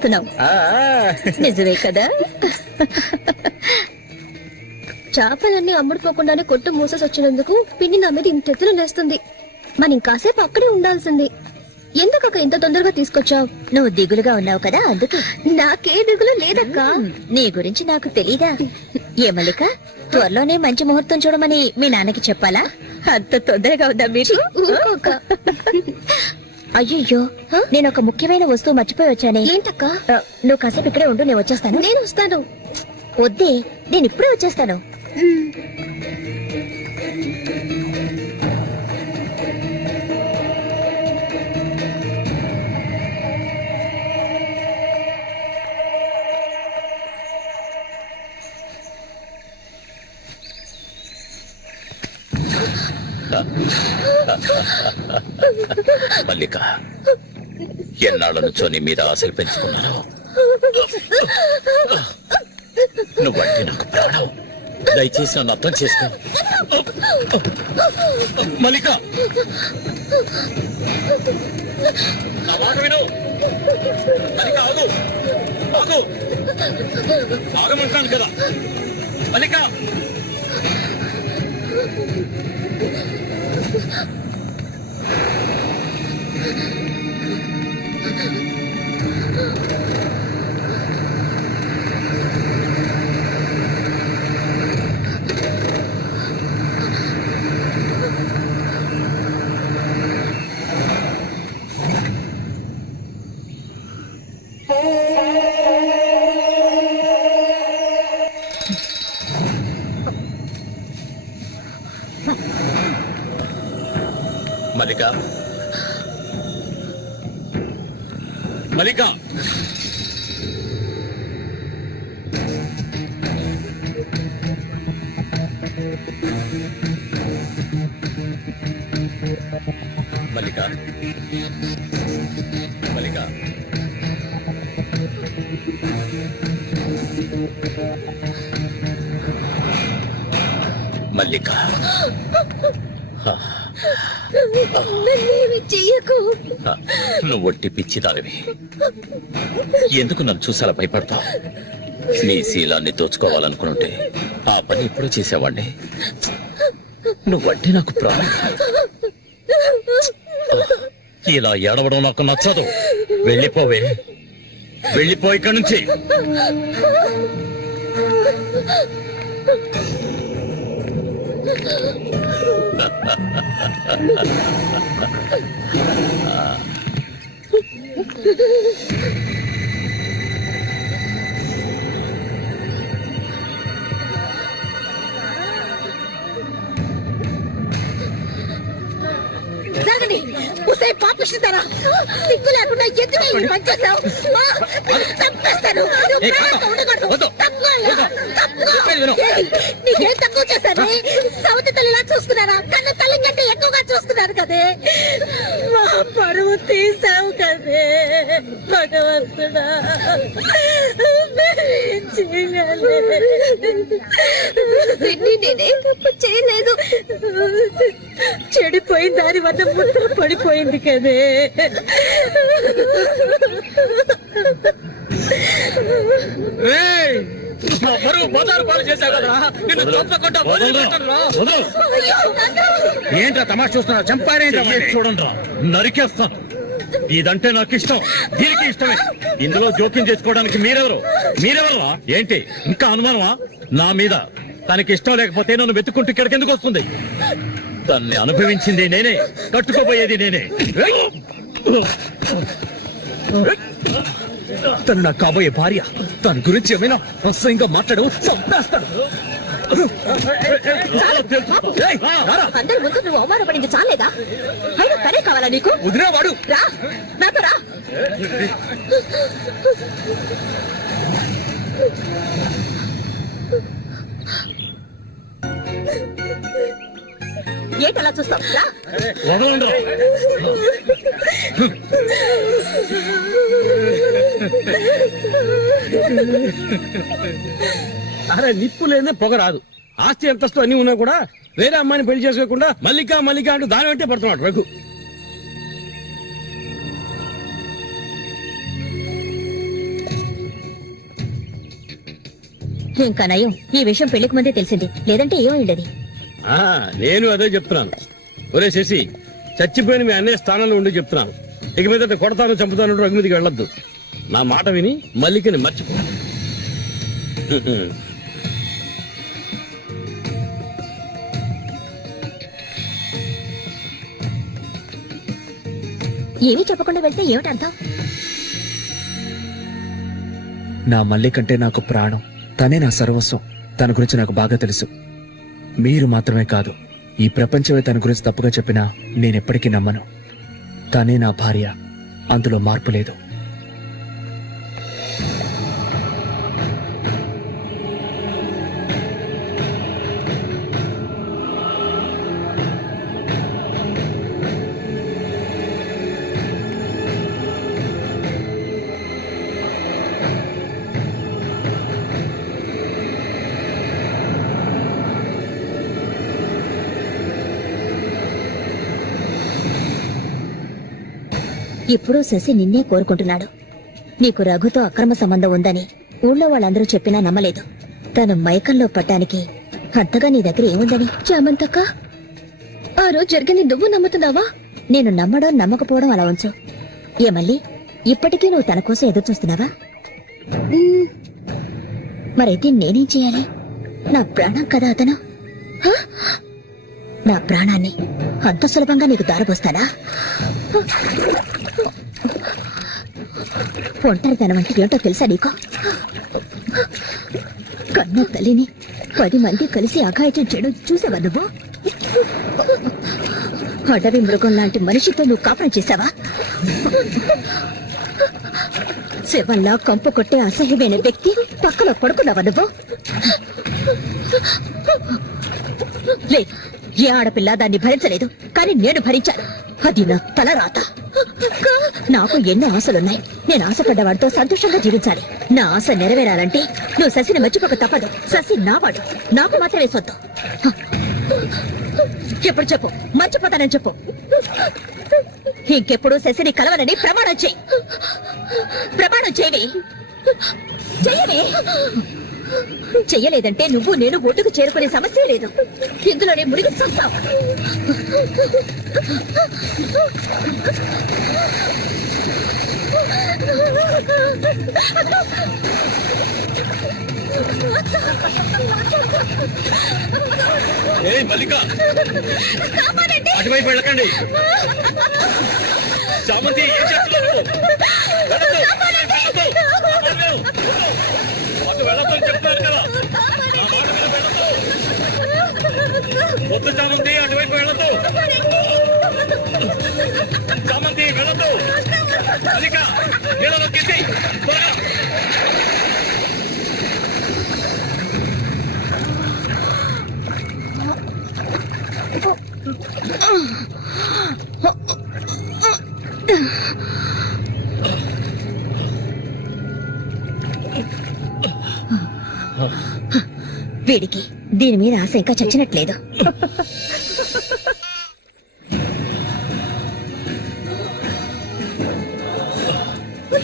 చూస్తున్నావు. నిజమే కదా? చేపలన్నీ అమ్ముడుపోకుండానే కొట్టు మూసేసి వచ్చినందుకు పిన్ని నా మీద ఇంత ఎత్తున లేస్తుంది. మనం ఇంకాసేపు అక్కడే ఉండాల్సింది. ఎందుకక్క ఇంత తొందరగా తీసుకొచ్చావు? నువ్వు దిగులుగా ఉన్నావు కదా అందుకే. నాకే దిగులు లేదక్క. నీ గురించి నాకు తెలీదా? ఏ మల్లిక, త్వరలోనే మంచి ముహూర్తం చూడమని మీ నాన్నకి చెప్పాలా? అంత తొందరగా ఉందా మీరు? అయ్యయ్యో, నేను ఒక ముఖ్యమైన వస్తువు మర్చిపోయి వచ్చానే. ఏంటక్క? నువ్వు కాసేపు ఇక్కడే ఉండు, నేను వచ్చేస్తాను. నేను వస్తాను. వద్దే, నేను ఇప్పుడే వచ్చేస్తాను. మల్లిక, ఎన్నాళ్ళ నుంచో నీ మీద ఆశలు పెంచుకున్నాను. నువ్వంటే నాకు ప్రాణం. దయచేసి నన్ను అర్థం చేసుకో. మల్లిక, నా మాట విను. మల్లిక, ఆగు ఆగు, ఆగమంటాను కదా. మల్లిక, మల్లిక, మల్లిక, మల్లిక, మల్లిక, మల్లిక, చెయ్యకు. నువ్వు ఒట్టి పిచ్చిదానివి. ఎందుకు నన్ను చూసాలా భయపడతావు? నీ శీలాన్ని దోచుకోవాలనుకుంటే ఆ పని ఎప్పుడూ చేసేవాడిని. నువ్వంటే నాకు ప్రాణం. ఇలా ఏడవడం నాకు నచ్చదు. వెళ్ళిపోవే, వెళ్ళిపో ఇక్కడి నుంచి. జరగండి. ఉసే పాపిస్తారా? సిగ్గు లేకుండా ఎందుకు పనిచేస్తావు? చంపేస్తాను. నీకేం తక్కువ చేశాను? సౌతి తల్లిలా చూసుకున్నారా? కన్న తల్లి కంటే ఎక్కువగా చూసుకున్నారు కదే. మా పరువు తీసావు కదే భగవంతుడా. నేనే తప్పు చేయలేదు. చెడిపోయిన దాని వల్ల ముద్ర పడిపోయింది కదే. ఏంట్రా తమాషా చూస్తున్నా? చంపారేంటి? చూడండి రా, నరికేస్తాను. ఇదంటే నాకు ఇష్టం, దీనికి ఇష్టమే. ఇందులో జోక్యం చేసుకోవడానికి మీరెవరు? ఏంటి ఇంకా అనుమానమా నా మీద? తనకి ఇష్టం లేకపోతే నన్ను వెతుక్కుంటూ ఇక్కడికి ఎందుకు వస్తుంది? దాన్ని అనుభవించింది నేనే, కట్టుకోబోయేది నేనే. తను నాకు కాబోయే భార్య. తన గురించి ఏమైనా అసహ్యంగా మాట్లాడు, చంపేస్తాడు. అందరి ముందు నువ్వు అవమానపడింది చాలేదా? అయినా తనే కావాలా నీకు? వదిలేవాడు. రా, నాతో రా. ఏంటలా చూస్తావు? రా. అరే నిప్పు లేదే పొగ రాదు. ఆస్తి అంతస్తు అన్ని ఉన్నా కూడా వేరే అమ్మాయిని పెళ్లి చేసుకోకుండా మల్లిక అంటూ దాని వెంటే పడుతున్నాడు రఘు. ఇంకా నయం ఈ విషయం పెళ్లికి ముందే తెలిసింది, లేదంటే ఏమైండేది. నేను అదే చెప్తున్నాను. ఒరే శశి, చచ్చిపోయిన మీ అన్నయ్య స్థానంలో ఉండి చెప్తున్నాను, ఇక మీద కొడతాను చంపుతాను రఘు మీదకి వెళ్ళొద్దు. నా మాట విని మల్లికని మర్చిపో. ఏమీ చెప్పకుండా వెళ్తే ఏమిటర్థం? నా మల్లి కంటే నాకు ప్రాణం, తనే నా సర్వస్వం. తన గురించి నాకు బాగా తెలుసు. మీరు మాత్రమే కాదు, ఈ ప్రపంచమే తన గురించి తప్పుగా చెప్పినా నేనెప్పటికీ నమ్మను. తనే నా భార్య, అందులో మార్పు లేదు. ఇప్పుడు శశి నిన్నే కోరుకుంటున్నాడు. నీకు రఘుతో అక్రమ సంబంధం ఉందని ఊళ్ళో వాళ్ళందరూ చెప్పినా నమ్మలేదు. తను మైకంలో పట్టానికి అంతగా నీ దగ్గర ఏముందని? చామంతక్క, ఆ రోజు జరిగింది నువ్వు నమ్ముతున్నావా? నేను నమ్మడం నమ్మకపోవడం అలా ఉంచు. ఏమల్లి, ఇప్పటికీ నువ్వు తన కోసం ఎదురు చూస్తున్నావా? మరైతే నేనేం చేయాలి? నా ప్రాణం కదా అతను. నా ప్రాణాన్ని అంత సులభంగా నీకు దారపోస్తానా? ఒంటరితనం అంటే ఏంటో తెలుసా నీకు? కన్న తల్లిని 10 మంది కలిసి అఘాయిత్యం చేయడం చూసావా నువ్వు? అడవి మృగం లాంటి మనిషితో నువ్వు కాపురం చేశావా? శవంలా కంపు కొట్టే అసహ్యమైన వ్యక్తి పక్కలో పడుకున్నావా నువ్వు? లేదు, ఏ ఆడపిల్ల దాన్ని భరించలేదు, కానీ నేను భరించాను. అది నా తలరాత. నాకు ఎన్నో ఆశలున్నాయి. నేను ఆశపడ్డవాడితో సంతోషంగా జీవించాలి. నా ఆశ నెరవేరాలంటే నువ్వు శశిని మర్చిపోక తప్పదు. శశి నావాడు, నాకు మాత్రమే సొత్తు. ఎప్పుడు చెప్పు, మర్చిపోతానని చెప్పు. ఇంకెప్పుడు శశిని కలవనని ప్రమాణం చేయి. ప్రమాణం చేయవే. చెయ్యవే. చెయ్యలేదంటే నువ్వు నేను ఒడ్డుకు చేరుకునే సమస్య లేదు. ఇందులోనే మునిగి చూస్తావు. మల్లిక, అటువైపు వెళ్ళకండి. చామంతి, ఏం చేస్తున్నావు? అటు వెళ్ళొద్దని చెప్తున్నారు కదా. నా మాట మీద వెళ్ళొద్దు. వద్దు చామంతి, అటువైపు వెళ్ళొద్దు. చామంతి, వెళ్ళొద్దు. మల్లిక, నీళ్ళలో కింది త్వరగా. వీడికి దీని మీద ఆశ ఇంకా చచ్చినట్లేదు.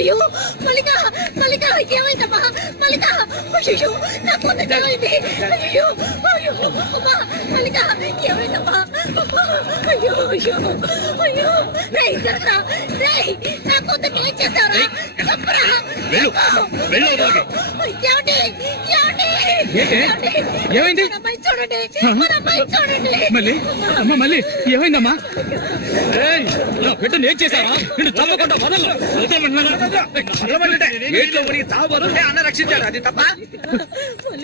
అయ్యో మల్లిక, మల్లిక, ఏమైందమ్మా? మల్లిక, అయ్యో నా కూతురు ఏమైంది? అయ్యో, అయ్యో, అమ్మా, మల్లిక, ఏమైందమ్మా? అయ్యో, అయ్యో, అయ్యో, రేయ్ సరదా, రేయ్, నా కూతురు ఏం చేశారా? చెప్పరా? ఏమండి? ఏమైంది? మన అమ్మాయి చూడండి, మన అమ్మాయి చూడండి. మళ్ళీ అమ్మ, మళ్ళీ ఏమైందమ్మా? బిడ్డను ఏం చేశావా? నిన్ను చంపకుండా వదలను. అన్న రక్షించాడు, అది తప్ప.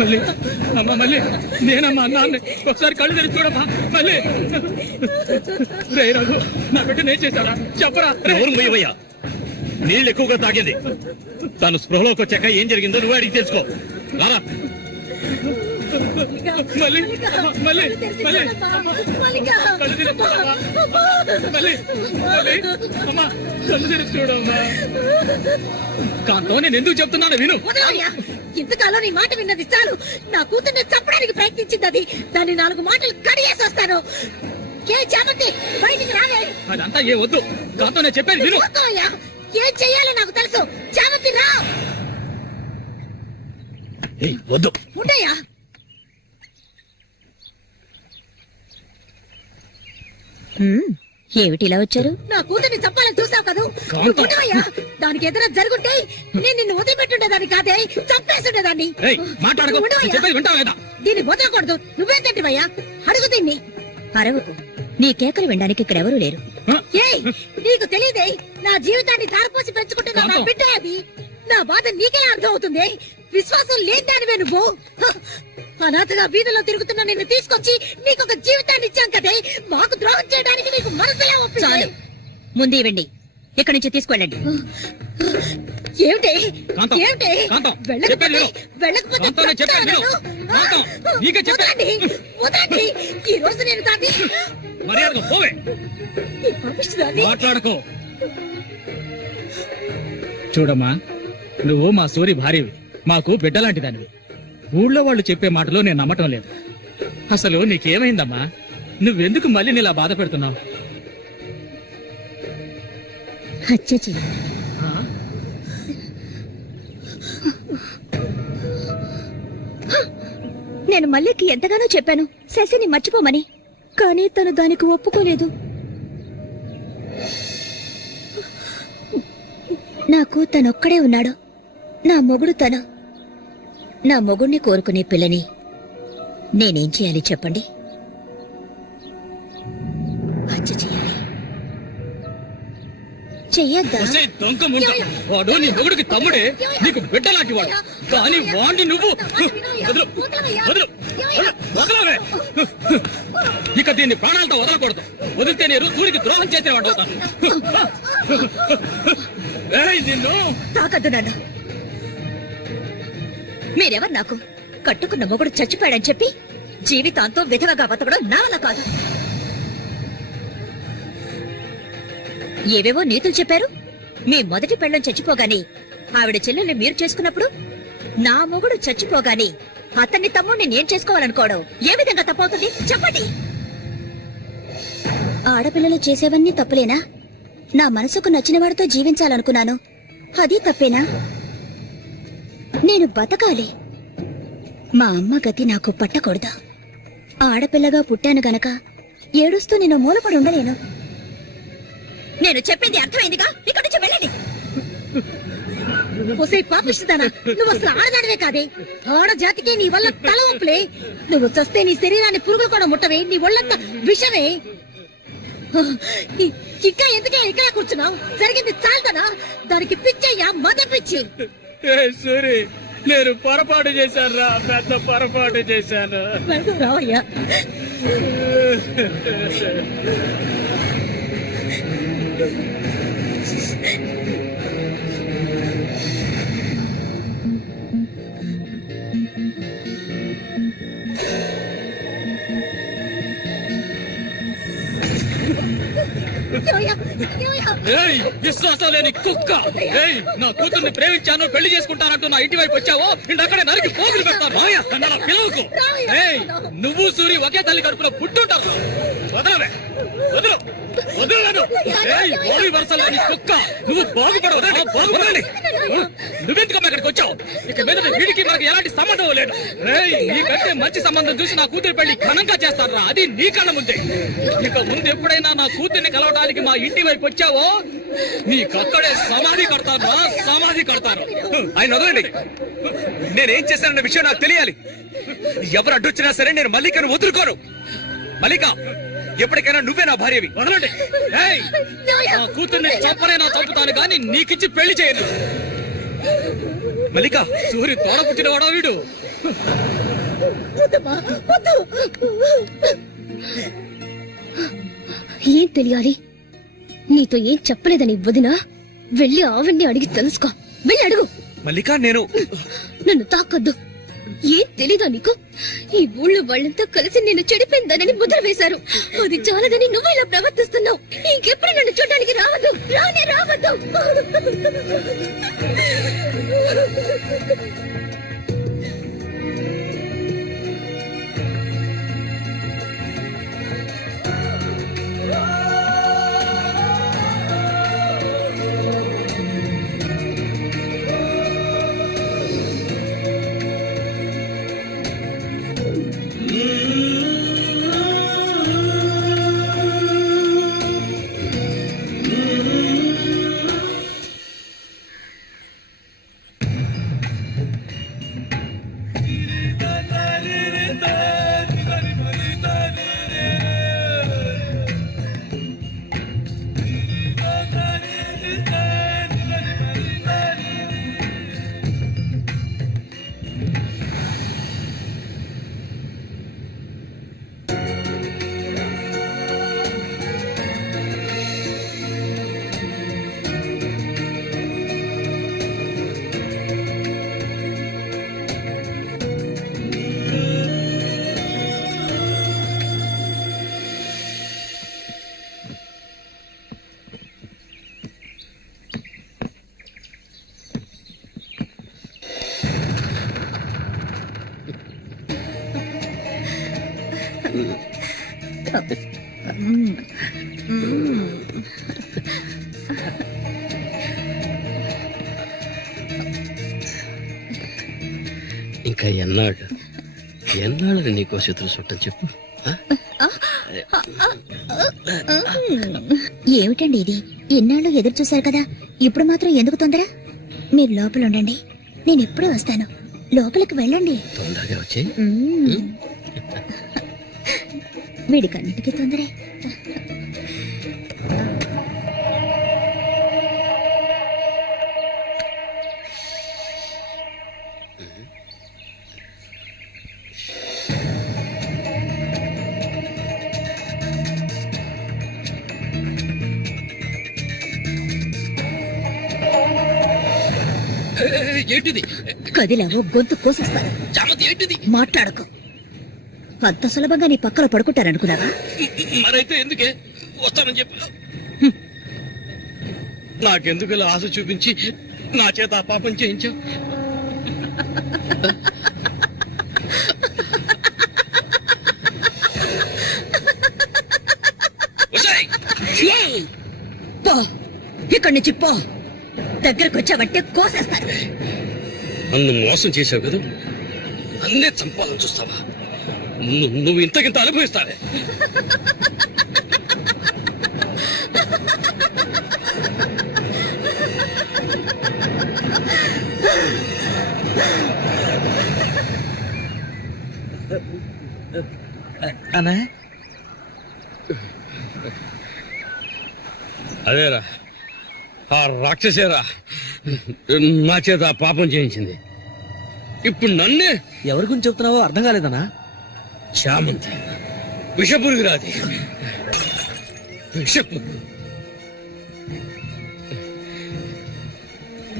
మళ్ళీ అమ్మ, మళ్ళీ నేనమ్మా అన్నాన్ని ఒకసారి కళ్ళు తెరిచి చూడమ్మా. మళ్ళీ రే రఘు, నా బిడ్డను ఏం చేశారా? చెప్పరా. పోయవయ్యా, నీళ్ళు ఎక్కువగా తాగింది. తను స్పృహలోకి వచ్చాక ఏం జరిగిందో నువ్వు అడిగి తెలుసుకో. రారా. మళ్ళీ మళ్ళీ మళ్ళీ మల్లిక, కళ్ళు తెరిచి చూడమ్మా. మళ్ళీ మళ్ళీ అమ్మా, కళ్ళు తెరిచి చూడమ్మా. కాంతో నేను ఎందుకు చెప్తున్నాను విను. వదలయ్యా, ఇంతకాలం నీ మాట విన్నది చాలు. నా కూతుర్ని చంపడానికి ప్రయత్నించింది అది. దాన్ని 4 మాటలు కడిగేసి వస్తాను. ఏ చామంతి, బయటికి రాలే. అదంతా ఏ వద్దు. కాంతో నేను చెప్పేది విను. వదలయ్యా, ఏం చెయ్యాలో నాకు తెలుసు. చామంతి రా. ఏయ్, వద్దు. ఉండయ్యా. ఏమిటి ఇలా వచ్చారు? నా కూతుర్ని చంపాలని చూసావు కదా, నువ్వు ఉండవయ్యా. దానికి ఏదైనా జరుగుంటే నేను నిన్ను వదిలిపెట్టుండేదాన్ని కాదే, చంపేస్తుండేదాన్ని. ఏయ్, మాట్లాడకు. ఉండవయ్యా. నేను చెప్పేది వింటావా లేదా? దీన్ని వదలకూడదు. నువ్వేం తింటివయ్యా? అడుగు దీన్ని. అరవకు. నీ కేకలు వినడానికి ఇక్కడెవరూ లేరు. ఏయ్, నీకు తెలియదే, నా జీవితాన్ని ధారపోసి పెంచుకుంటున్నా నా బిడ్డ అది. నా బాధ నీకే అర్థం అవుతుంది. విశ్వాసం లేదానివే నువ్వు. అనాథగా వీధిలో తిరుగుతున్న నిన్ను తీసుకొచ్చి నీకు ఒక జీవితాన్ని ఇచ్చాం కదే, మాకు ద్రోహం చేయడానికి నీకు మనసులే ఒప్పింది. చాలు, ముందు ఇవ్వండి. ఇక్కడి నుంచి తీసుకెళ్ళండి. ఏమిటి కాంతం, ఏమిటి? కాంతం, వెళ్ళకపోతే చెప్పేది విను. వెళ్ళకపోతే కాంతం, నేను చెప్పేది విను. కాంతం, నీకే చెప్పే. వదలండి, వదలండి. ఈ రోజు నేను దాన్ని మర్యాదగా పోవే. ఈ పాపిష్టిదాన్ని మాట్లాడకు. చూడమ్మా, నువ్వు మా సూరి భార్యవి, మాకు బిడ్డలాంటి దానివి. ఊళ్ళో వాళ్ళు చెప్పే మాటలు నేను నమ్మటం లేదు. అసలు నీకేమైందమ్మా? నువ్వెందుకు మళ్ళీ నీలా బాధ పెడుతున్నావు? హత్య చెయ్యి. నేను మల్లికి ఎంతగానో చెప్పాను శశిని మర్చిపోమని, కానీ తను దానికి ఒప్పుకోలేదు. నాకు తనొక్కడే ఉన్నాడు. నా మొగుడు తను. నా మొగుణ్ణి కోరుకునే పిల్లని నేనేం చేయాలి చెప్పండి? హత్య చేయాలి. చెయ్యొద్దా? ఒసేయ్, దొంగ ముందు. వాడు నీ మొగుడికి తమ్ముడే, నీకు బిడ్డలాంటి వాడు. కానీ వాడిని నువ్వు వదలు, వదలు, వదలు, వదలవే. ఇక దీన్ని ప్రాణాలతో వదలకూడదు. వదిలితే నేను సూరికి ద్రోహం చేసేవాడు అవుతాను. ఏయ్, నిన్ను తాకద్దు నన్ను. మీరెవరు నాకు? కట్టుకున్న మొగుడు చచ్చిపోయాడని చెప్పి జీవితాంతో విధవగా బతకడం నా వల్ల కాదు. ఏవేవో నీతులు చెప్పారు. మీ మొదటి పెళ్ళం చచ్చిపోగానే ఆవిడ చెల్లెల్ని మీరు చేసుకున్నప్పుడు, నా మొగుడు చచ్చిపోగానే అతన్ని తమ్ముడిని నేను చేసుకోవాలనుకోవడం ఏ విధంగా తప్పవుతుంది చెప్పండి? ఆడపిల్లలు చేసేవన్నీ తప్పులేనా? నా మనసుకు నచ్చిన వాడితో జీవించాలనుకున్నాను, అది తప్పేనా? నేను బతకాలి. మా అమ్మ గతి నాకు పట్టకూడదు. ఆడపిల్లగా పుట్టాను గనక ఏడుస్తూ నేను మూలపడి ఉండలేను. నేను చెప్పింది అర్థమైందిగా, ఇక్కడి నుంచి వెళ్ళండి. ఒసే పాపిస్తుందానా, నువ్వు అసలు ఆడదానివే కాదే. ఆడ జాతికి నీ వల్ల తల వంపులే. నువ్వు చస్తే నీ శరీరాన్ని పురుగులు కూడా ముట్టవే, నీ ఒళ్ళంతా విషమే. ఇంకా ఎందుకే ఇక్కడ కూర్చున్నావు? జరిగింది చాలుతానా? దానికి పిచ్చయ్యా, మద పిచ్చి. సూరి, నేను పొరపాటు చేశాను రా, పెద్ద పొరపాటు చేశాను. రావయ్యా. ఏయ్, విశ్వాసం లేని కుక్క. ఏయ్, నా కూతుర్ని ప్రేమించాను, పెళ్లి చేసుకుంటానంటూ నా ఇంటి వైపు వచ్చావో అక్కడే నరికి పోగులు పెడతాను. నా పిల్లలకు. ఏయ్, నువ్వు సూరి ఒకే తల్లి కడుపులో పుట్టుంటారు. వదలవే, వదలు, వదలలేదు. ఏయ్, బావి వరసలు లేని కుక్క, నువ్వు బాగుపడవు. బాగుపడాలి. నువ్వెందుకమ్మా ఇక్కడికి వచ్చావు? ఇక మీద వీడికి మనకి ఎలాంటి సంబంధం లేదు. ఏయ్, నీకంటే మంచి సంబంధం చూసి నా కూతురి పెళ్లి ఘనంగా చేస్తారా, అది నీ కళ్ళ ముందే. ఇక ముందు ఎప్పుడైనా నా కూతుర్ని కలవడానికి మా ఇంటి వైపు వచ్చావో నీకక్కడే సమాధి కడతారు, సమాధి కడతారు. ఆయన వదలండి. నేనేం చేశానన్న విషయం నాకు తెలియాలి. ఎవరు అడ్డొచ్చినా సరే నేను మల్లికను వదులుకోను. మల్లిక, ఎప్పటికైనా నువ్వే నా భార్యవి. వదలండి. ఏయ్, నా కూతుర్ని చంపనైనా చంపుతాను కానీ నీకిచ్చి పెళ్లి చేయను. మల్లిక, సూరి తోడ పుట్టినవాడా వీడు? ఏం తెలియాలి? నీతో ఏం చెప్పలేదని వదినా, వెళ్ళి ఆవిడ్ని అడిగి తెలుసుకో. వెళ్ళి అడుగు. మల్లిక, నేను నన్ను తాకొద్దు. ఏం తెలీదా నీకు? ఈ ఊళ్ళో వాళ్ళంతా కలిసి నేను చెడిపోయిందనని ముద్ర వేశారు. అది చాలదని నువ్వు ఇలా ప్రవర్తిస్తున్నావు. ఇంకెప్పుడు నన్ను చూడడానికి రావద్దు, రానే రావద్దు. ఇంకా ఎన్నాళ్ళు నీకో శత్రు చుట్టం చెప్పు. ఏమిటండి ఇది? ఎన్నాళ్ళు ఎదురు చూశారు కదా, ఇప్పుడు మాత్రం ఎందుకు తొందర? మీరు లోపల ఉండండి, నేను ఎప్పుడే వస్తాను. లోపలికి వెళ్ళండి. తొందరగా వచ్చి వీడికన్నిటికీ తొందరే. ఏంటిది? కదిలావో గొంతు కోసేస్తాను. చామంతి ఏంటిది? మాట్లాడకు. అంత సులభంగా నీ పక్కన పడుకుంటారనుకున్నావా? మరైతే ఎందుకే వస్తానని చెప్పి నాకెందుకు ఇలా ఆశ చూపించి నా చేత ఆ పాపం చేయించావు? ఏయ్! పో, ఇక్కడి నుంచి పో. దగ్గరకు వచ్చావంటే కోసేస్తాను. నన్ను మోసం చేసావు కదా, అన్నే చంపాలని చూస్తావా? నువ్వు ఇంతకింత అనుభవిస్తావే. అన్నా, అదేరా ఆ రాక్షసేరా నా చేత ఆ పాపం చేయించింది. ఇప్పుడు నన్నే ఎవరి గురించి చెప్తున్నావో అర్థం కాలేదనా? చామంతి విషపురుగురాది. విషపు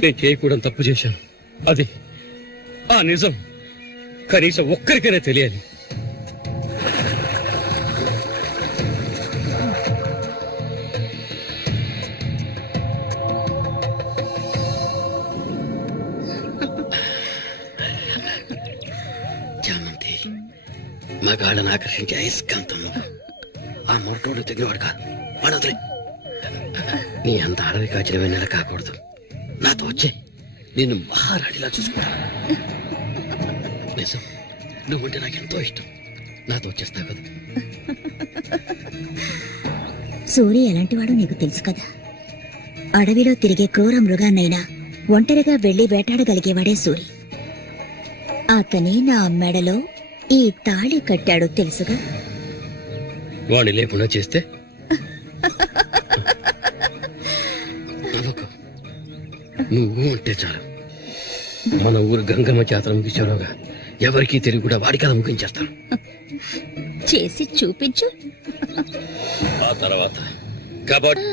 నేను చేయకూడదు తప్పు చేశాను. అది ఆ నిజం కనీసం ఒక్కరికైనా తెలియాలి. చామంతి మగాళ్ళని ఆకర్షించే అయస్కాంతం. ఆ మొరటోడు తెగినవాడు కాదు, వాడొదిలే. నీ అంత అడవి కాచిన వెన్నెల కాకూడదు. నాతో వచ్చే నిన్ను మహారాణిలా చూసుకుంటా. నిజం, నువ్వుంటే నాకెంతో ఇష్టం. నాతో వచ్చేస్తావు కదా. సూర్య ఎలాంటివాడో నీకు తెలుసు కదా. అడవిలో తిరిగే క్రూర మృగాన్నైనా ఒంటరిగా వెళ్లి వేటాడగలిగేవాడే సూరి. అతని నా మెడలో ఈ తాళి కట్టాడు తెలుసుగా. వాడిని లేకుండా చేస్తే నమ్మకం నువ్వు ఉంటే చాలు. మన ఊరు గంగమ్మ జాతర ముగించేలోగా ఎవరికీ తెలివి కూడా వాడికి అది ముగించేస్తాను. చేసి చూపించు. ఆ తర్వాత కబడ్డీ